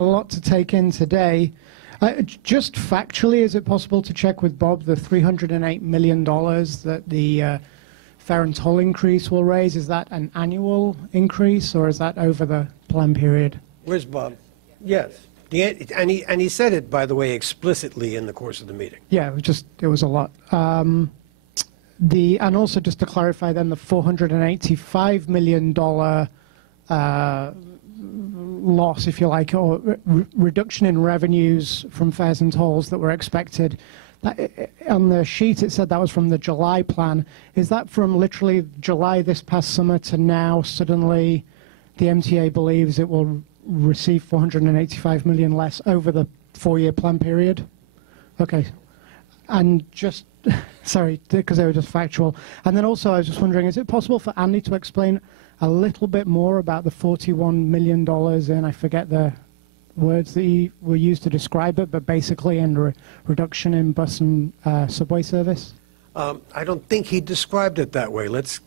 A lot to take in today. Just factually, is it possible to check with Bob the $308 million that the fare and toll increase will raise? Is that an annual increase, or is that over the plan period? Where's Bob? Yes. And he said it, by the way, explicitly in the course of the meeting. Yeah, it was a lot. And also just to clarify then, the $485 million loss, if you like, or reduction in revenues from fares and tolls that were expected. On the sheet it said that was from the July plan. Is that from literally July this past summer to now suddenly the MTA believes it will receive $485 million less over the 4-year plan period? Okay. And just, sorry, because they were just factual. And then also I was just wondering, is it possible for Andy to explain a little bit more about the $41 million in, I forget the words that were used to describe it, but basically in reduction in bus and subway service? I don't think he described it that way. Let's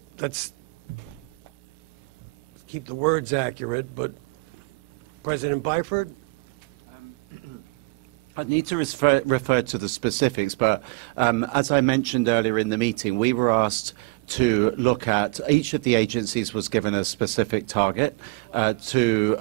keep the words accurate, but President Byford? I need to refer to the specifics, but as I mentioned earlier in the meeting, we were asked to look at, each of the agencies was given a specific target to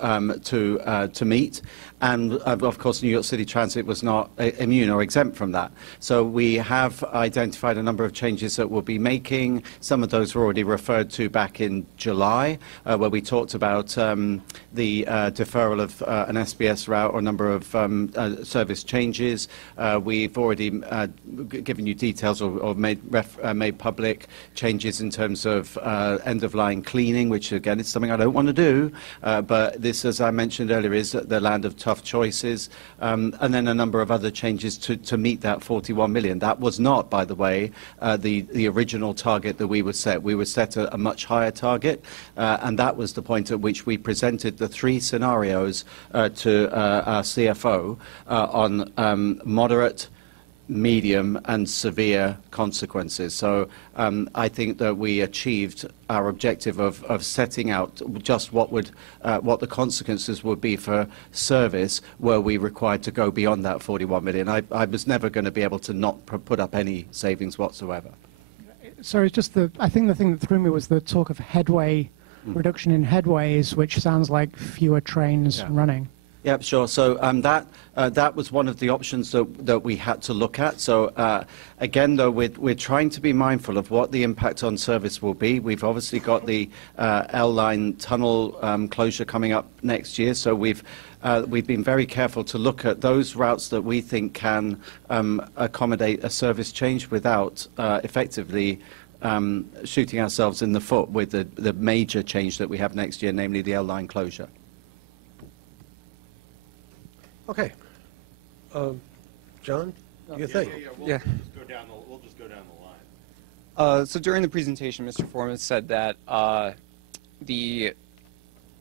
meet, and of course New York City Transit was not immune or exempt from that. So we have identified a number of changes that we'll be making. Some of those were already referred to back in July, where we talked about the deferral of an SBS route or a number of service changes. We've already given you details or made public changes in terms of end-of-line cleaning, which again is something I don't want to do, but this, as I mentioned earlier, is the land of tough choices, and then a number of other changes to meet that 41 million. That was not, by the way, the original target that we would set. We would set a much higher target, and that was the point at which we presented the 3 scenarios to our CFO on moderate, medium and severe consequences. So I think that we achieved our objective of setting out just what the consequences would be for service were we required to go beyond that 41 million. I was never going to be able to not put up any savings whatsoever. Sorry, just I think the thing that threw me was the talk of headway, reduction in headways, which sounds like fewer trains running. Yeah, sure. So that was one of the options that we had to look at. So again, though, we're trying to be mindful of what the impact on service will be. We've obviously got the L-line tunnel closure coming up next year. So we've been very careful to look at those routes that we think can accommodate a service change without effectively shooting ourselves in the foot with the major change that we have next year, namely the L-line closure. Okay. John, you think? Yeah. We'll just go down the line. So during the presentation, Mr. Foreman said that the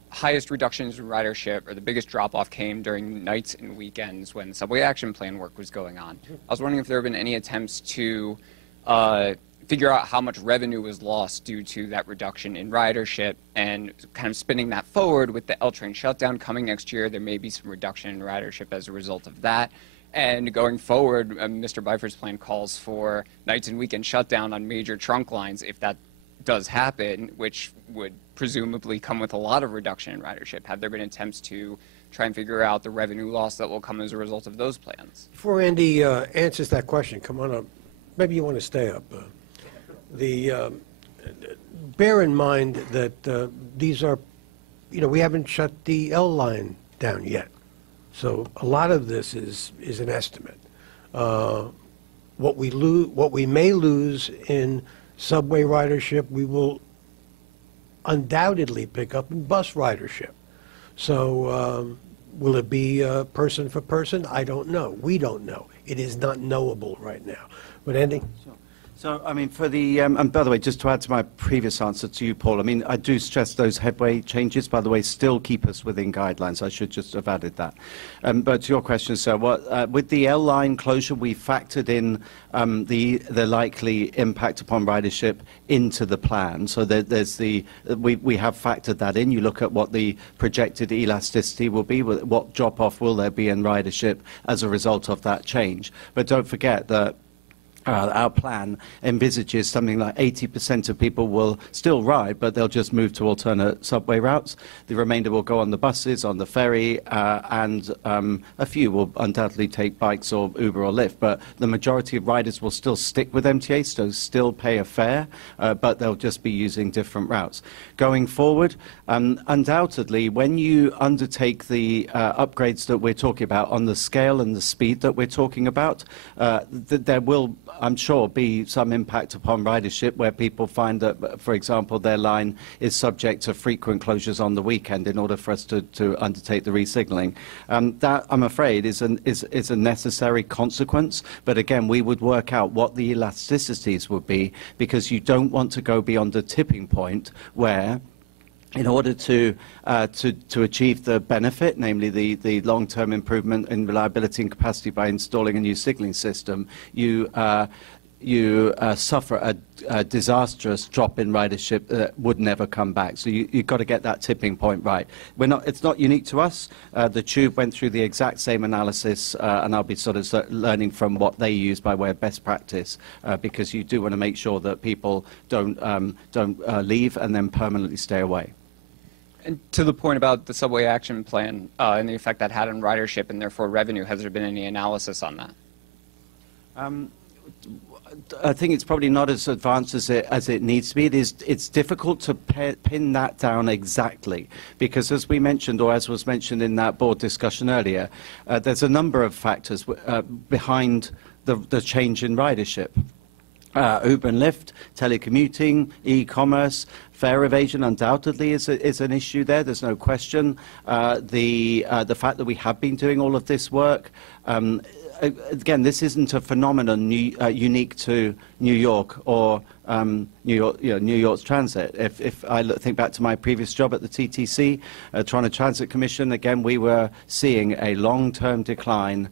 highest reductions in ridership, or the biggest drop-off, came during nights and weekends when subway action plan work was going on. I was wondering if there have been any attempts to figure out how much revenue was lost due to that reduction in ridership, and kind of spinning that forward with the L train shutdown coming next year. There may be some reduction in ridership as a result of that. And going forward, Mr. Byford's plan calls for nights and weekend shutdown on major trunk lines if that does happen, which would presumably come with a lot of reduction in ridership. Have there been attempts to try and figure out the revenue loss that will come as a result of those plans? Before Andy answers that question, come on up. Maybe you want to stay up. Bear in mind that these are, we haven't shut the L line down yet. So a lot of this is an estimate. What we may lose in subway ridership, we will undoubtedly pick up in bus ridership. So will it be person for person? I don't know. We don't know. It is not knowable right now. But Andy? So, I mean, for the, and by the way, just to add to my previous answer to you, Paul, I mean, I do stress those headway changes, by the way, still keep us within guidelines. I should just have added that. But to your question, sir, with the L line closure, we factored in the likely impact upon ridership into the plan. So there's we have factored that in. You look at what the projected elasticity will be, what drop-off will there be in ridership as a result of that change. But don't forget that our plan envisages something like 80% of people will still ride, but they'll just move to alternate subway routes. The remainder will go on the buses, on the ferry, and a few will undoubtedly take bikes or Uber or Lyft. But the majority of riders will still stick with MTA, so still pay a fare, but they'll just be using different routes. Going forward, undoubtedly, when you undertake the upgrades that we're talking about on the scale and the speed that we're talking about, there will, I'm sure, be some impact upon ridership where people find that, for example, their line is subject to frequent closures on the weekend in order for us to undertake the resignaling. That, I'm afraid, is a necessary consequence. But again, we would work out what the elasticities would be, because you don't want to go beyond a tipping point where, in order to achieve the benefit, namely the long-term improvement in reliability and capacity by installing a new signalling system, you suffer a disastrous drop in ridership that would never come back. So you've got to get that tipping point right. It's not unique to us. The Tube went through the exact same analysis, and I'll be sort of learning from what they use by way of best practice, because you do want to make sure that people don't leave and then permanently stay away. And to the point about the subway action plan and the effect that had on ridership and therefore revenue, has there been any analysis on that? I think it's probably not as advanced as it needs to be. It's difficult to pin that down exactly, because as we mentioned, or as was mentioned in that board discussion earlier, there's a number of factors behind the change in ridership. Uber and Lyft, telecommuting, e-commerce, fare evasion undoubtedly is an issue there. There's no question. The fact that we have been doing all of this work. Again, this isn't a phenomenon unique to New York or New York's transit. If I think back to my previous job at the TTC, Toronto Transit Commission, again, we were seeing a long-term decline,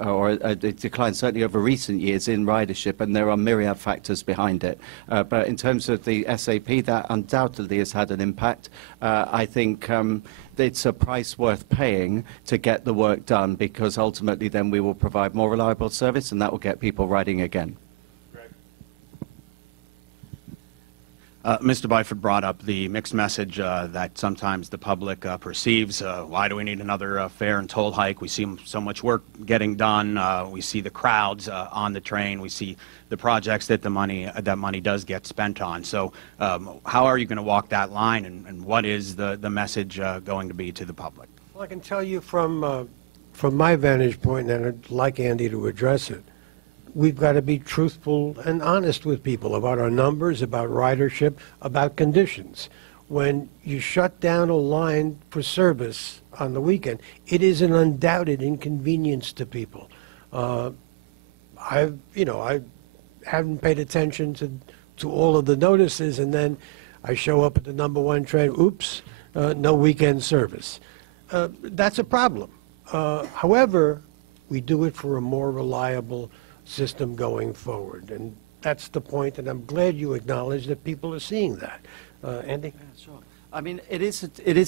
or a decline certainly over recent years in ridership, and there are myriad factors behind it. But in terms of the SAP, that undoubtedly has had an impact. I think it's a price worth paying to get the work done, because ultimately then we will provide more reliable service, and that will get people riding again. Mr. Byford brought up the mixed message that sometimes the public perceives. Why do we need another fare and toll hike? We see so much work getting done. We see the crowds on the train. We see the projects that the money does get spent on. So how are you going to walk that line, and what is the message going to be to the public? Well, I can tell you from my vantage point, and I'd like Andy to address it, we've got to be truthful and honest with people about our numbers, about ridership, about conditions. When you shut down a line for service on the weekend, it is an undoubted inconvenience to people. I haven't paid attention to all of the notices, and then I show up at the #1 train, oops, no weekend service. That's a problem. However, we do it for a more reliable system going forward, and that's the point, and I'm glad you acknowledge that people are seeing that. Andy? Yeah, sure. I mean, it is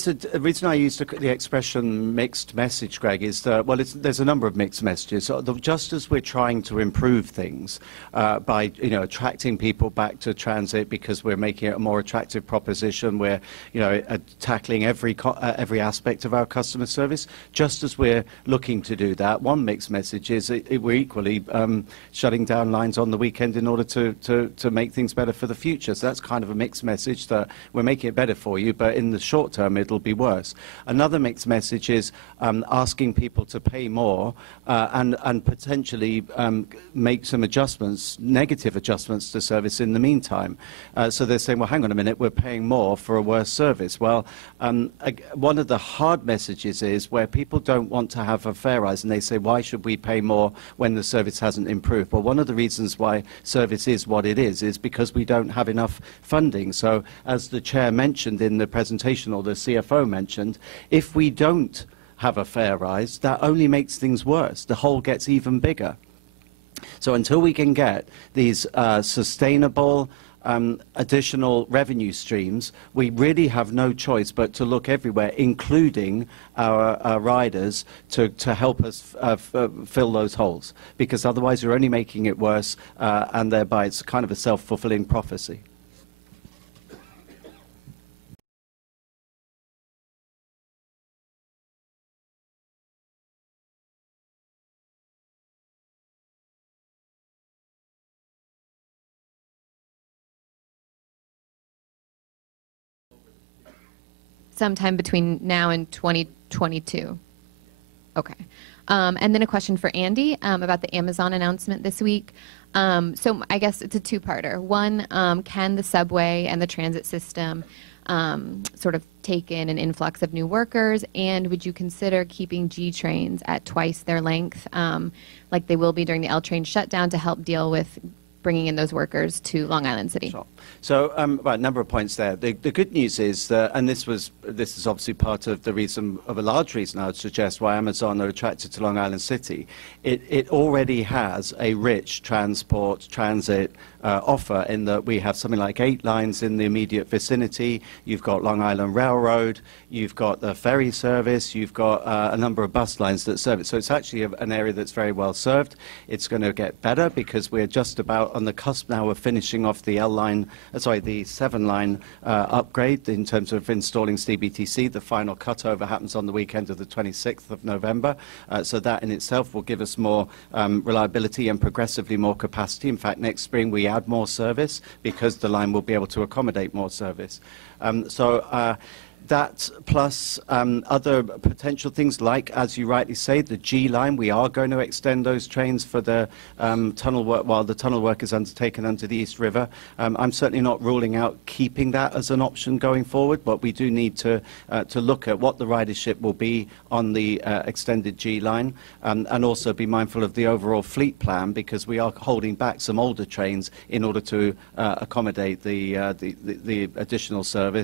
a reason I used the expression mixed message, Greg, is that, well, there's a number of mixed messages. So just as we're trying to improve things by, attracting people back to transit because we're making it a more attractive proposition, we're, tackling every aspect of our customer service. Just as we're looking to do that, one mixed message is we're equally shutting down lines on the weekend in order to make things better for the future. So that's kind of a mixed message, that we're making it better for you, value, but in the short term, it'll be worse. Another mixed message is asking people to pay more and potentially make some adjustments, negative adjustments to service in the meantime. So they're saying, well, hang on a minute, we're paying more for a worse service. Well, one of the hard messages is where people don't want to have a fare rise, and they say, why should we pay more when the service hasn't improved? Well, one of the reasons why service is what it is because we don't have enough funding. So as the chair mentioned in the presentation, or the CFO mentioned, if we don't have a fare rise, that only makes things worse. The hole gets even bigger. So until we can get these sustainable additional revenue streams, we really have no choice but to look everywhere, including our riders, to help us fill those holes, because otherwise you're only making it worse, and thereby it's kind of a self-fulfilling prophecy. Sometime between now and 2022. Okay. And then a question for Andy about the Amazon announcement this week. So I guess it's a two-parter. One, can the subway and the transit system sort of take in an influx of new workers? And would you consider keeping G trains at twice their length, like they will be during the L train shutdown, to help deal with bringing in those workers to Long Island City? Sure. So, a number of points there. The good news is that, and this is obviously part of the reason, of a large reason I would suggest why Amazon are attracted to Long Island City. It already has a rich transit offer, in that we have something like 8 lines in the immediate vicinity. You've got Long Island Railroad, you've got the ferry service, you've got a number of bus lines that serve it. So it's actually an area that's very well served. It's going to get better because we're just about on the cusp now of finishing off the the 7-line upgrade in terms of installing CBTC. The final cutover happens on the weekend of the 26th of November. So that in itself will give us more reliability and progressively more capacity. In fact, next spring we add more service because the line will be able to accommodate more service. That plus other potential things like, as you rightly say, the G line. We are going to extend those trains for the tunnel work while the tunnel work is undertaken under the East River. I'm certainly not ruling out keeping that as an option going forward, but we do need to look at what the ridership will be on the extended G line, and also be mindful of the overall fleet plan, because we are holding back some older trains in order to accommodate the additional service.